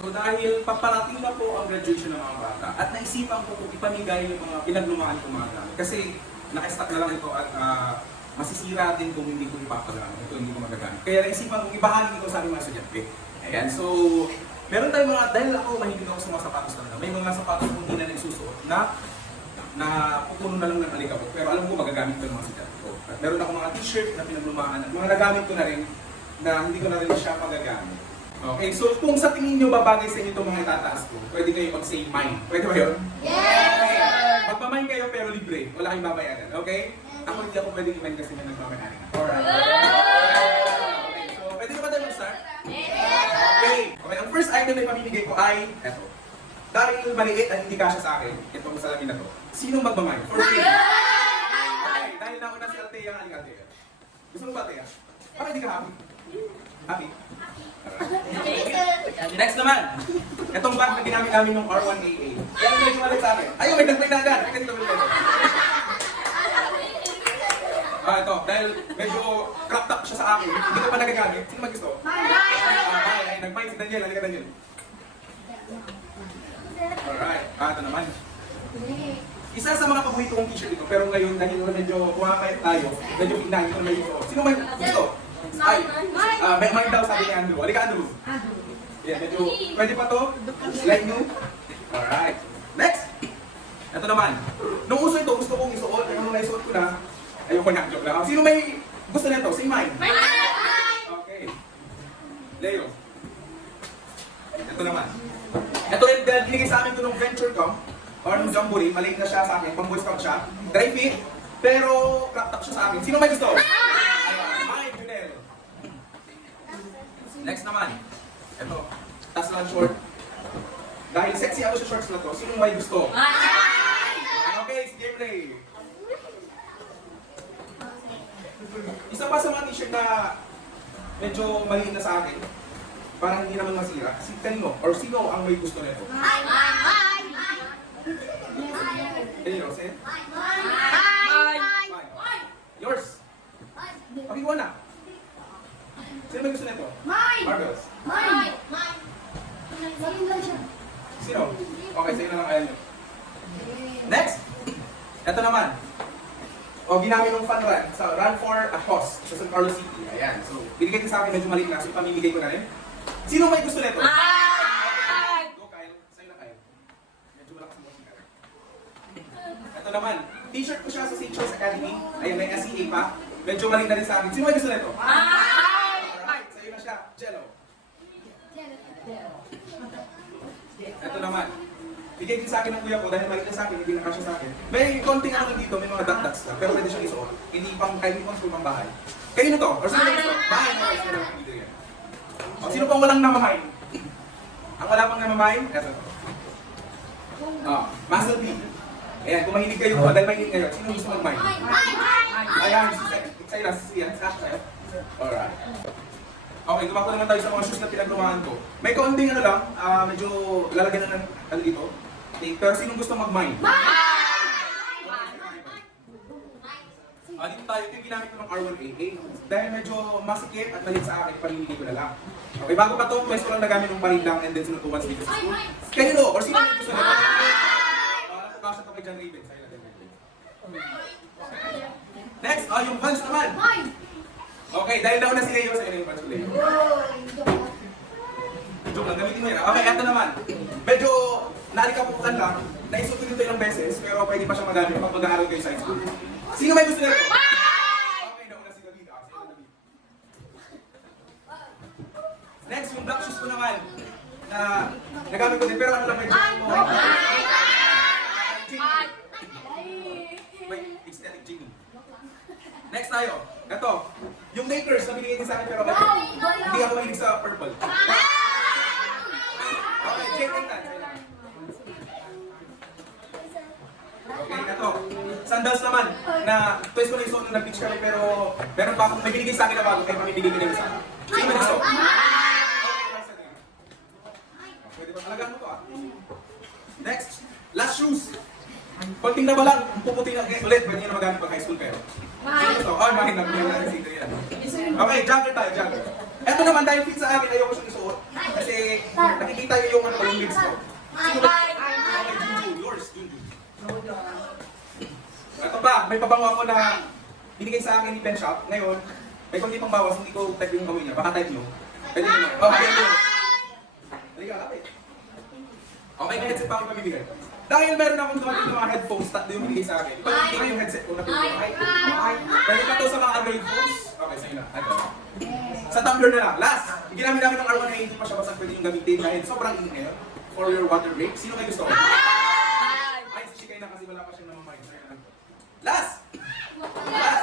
So dahil paparating na po ang graduation ng mga bata at naisipan ko kung ipamigay yung mga pinaglumaan kong mga gamit. Kasi naka-stock na lang ito at masisira din kung hindi ko ipapagamit. Ito hindi ko magagamit. Kaya naisipan kong ibahagi ito sa aming mga estudyante. Ayan, so meron tayong mga, dahil ako mahilig ako sa mga sapatos talaga, may mga sapatos kung hindi na nagsusuot na pupuno na lang ng alikabok. Pero alam ko magagamit ko ng mga estudyante ko. At meron ako mga t-shirt na pinaglumaan at mga nagamit ko na rin na hindi ko na rin siya magagamit. Okay, so kung sa tingin nyo babagay sa inyo itong mga itataas ko, pwede kayo mag-say mine. Pwede ba yun? Yes! Okay. Magpamine kayo pero libre. Wala kayong babayaran. Okay? Ako hindi ako pwede i-mine kasi may nagmamayaran. Alright. Okay, so pwede ka ba tayo mag-start? Okay. Okay, ang first item na ipamimigay ko ay eto. Dahil maliit at hindi kasya sa akin, itong salamin na to. Sinong magmamine? For free. Okay, dahil nauna si Althea ang aling Althea. Gusto mo ba, Althea? Bakit hindi ka happy? Happy? Next naman, itong bag na ginamit namin yung R1AA. Yan ang medyo malit sa akin. Ayun, may nagmay na agad. Ito, dahil medyo cracked up siya sa akin. Hindi ko pa nagagamit. Sino mag-gusto? Nagmay si Daniel. Halika, Daniel. Alright, ito naman. Isa sa mga paborito kong t-shirt ito, pero ngayon dahil medyo kumakain tayo, medyo pinagin ko na ito. Sino may gusto? Ay, may daw sabi ni Andrew. Halika, Andrew. Yeah, medyo, pwede pa to? Like new? Alright. Next! Ito naman. Nung uso ito, gusto kong isuot. Nung naisuot ko na, ayoko na. Joke lang. Sino may gusto nito? Say mine. Okay. Leo. Ito naman. Ito yung binigay sa amin ito nung venture ko. Or nung jamboree. Maliit na siya sa akin. Pang Boy Scout siya. Dry fit. Pero cracked up siya sa akin. Sino may gusto? Mine, Junel. Next naman. Ito. Tas lang short. Dahil sexy ako sa shorts na to, sino may gusto? Okay, si Gameplay. Isa pa sa mga t-shirt na medyo maliit na sa akin, parang hindi naman masira. Si kanino or sino ang may gusto nito? Hey, Rose? Yours? Pakiwan na. Sino may gusto nito? Marbles? Sino? Okay, sa'yo na lang ayaw nyo. Next! Ito naman. O, ginamit ng fun run sa Run for a Cause sa San Carlos City. Ayan. So, binigay din sa akin medyo maliit na. So, pamimigay ko na rin. Sino may gusto nito? Go, Kyle. Sa'yo na, Kyle. Medyo malakas mo si Kyle. Ito naman. T-shirt ko siya sa St. Charles Academy. Ayan, may SEA pa. Medyo maliit na rin sa akin. Sino may gusto nito? Alright, sa'yo na siya. Jello. Ito naman. Bigay din sa akin ng kuya ko dahil maliit na sa akin, hindi na kasya sa akin. May konting ano dito, may mga dot-dots na, pero pwede siyang isuot. Hindi pang kahit pang school pang bahay. Kayo na to? Or sino na gusto? Bahay na gusto na video yan. O sino pang walang namamahin? Ang wala pang namamahin? Ito. Muscle B. Ayan, kung mahilig kayo dahil mahilig kayo, sino gusto mag-mind? Ayan, sa'yo lang, sa'yo. Alright. Okay, gumako naman tayo sa mga shoes na pinaglumaan ko. May kaunting ano lang, medyo lalagyan na ng ano dito. Okay, pero sinong gusto mag-mine? Dito tayo, ito yung ginamit ko ng R1AA. Dahil medyo masikip at malit sa akin, pamimigay ko na lang. Okay, bago pa ito, pwesto lang nagamit ng parin lang and then sinutuwan dito sa school. Kayo no, or sino yung gusto na? Alam ko kasya ito kay John Raven. Sa'yo lang. Next, yung Vans naman. Okay, dahil nauna si Leo, sa'yo na yung Vans ko, Leo. Joke lang, gamitin mo yun. Okay, eto naman. Medyo naalikaputan lang. Naisot ko dito ilang beses, pero pwede pa siya magamit pag mag-aaral kayo sa high school. Sino may gusto nito? Okay, nauna si David. Sa'yo na, David. Next, yung black shoes ko naman. Na nagamit ko din, pero ano lang medyo mo. Wait, ecstatic Jimmy. Next tayo. Ito, yung Lakers na binigay din sa akin pero hindi ako mahilig sa purple. Okay, check it out. Okay, ito. Sandals naman na twice ko na isuot nung nag-beach kami pero meron pa akong may binigay sa akin na bago kaya pamibigay ko na isa. Sino ba gusto? Pwede ba? Alagaan mo to Next, last shoes. Konting na ba lang, puputi na ulit, pwede nyo na magamit pag high school kayo. Sino gusto? Mahal na yan. Okay, jogger tayo, jogger. Ito naman, dahil fit sa akin, ayoko siyang isuot. Kasi Kasi nakikita yung ano ko, yung lips ko. Sino ba? Okay, Junjun. Yours, Junjun. Ito pa, may pabango ako na binigay sa akin ni Pen Shop. Ngayon, may konti pang bawas, hindi ko type yung amoy niya. Baka type nyo. Pwede nyo. Oh, ayan nyo. Halika, kapit. Okay, may headset pa ako mabibigay. Dahil meron akong dumating ng mga headphones, tatlo yung binigay sa akin. Ipag-ibigay ko yung headset ko na pinagay. Pwede pa to sa mga Android phones. Okay, sige na. Ito. Sa tumbler na lang. Last, ginamit namin ng R1 na hindi pa siya basag pwede yung gamitin dahil sobrang init for your water break. Sino kayo gusto ko? Ay, si Shikay na kasi wala pa siya namamay. Last! Last!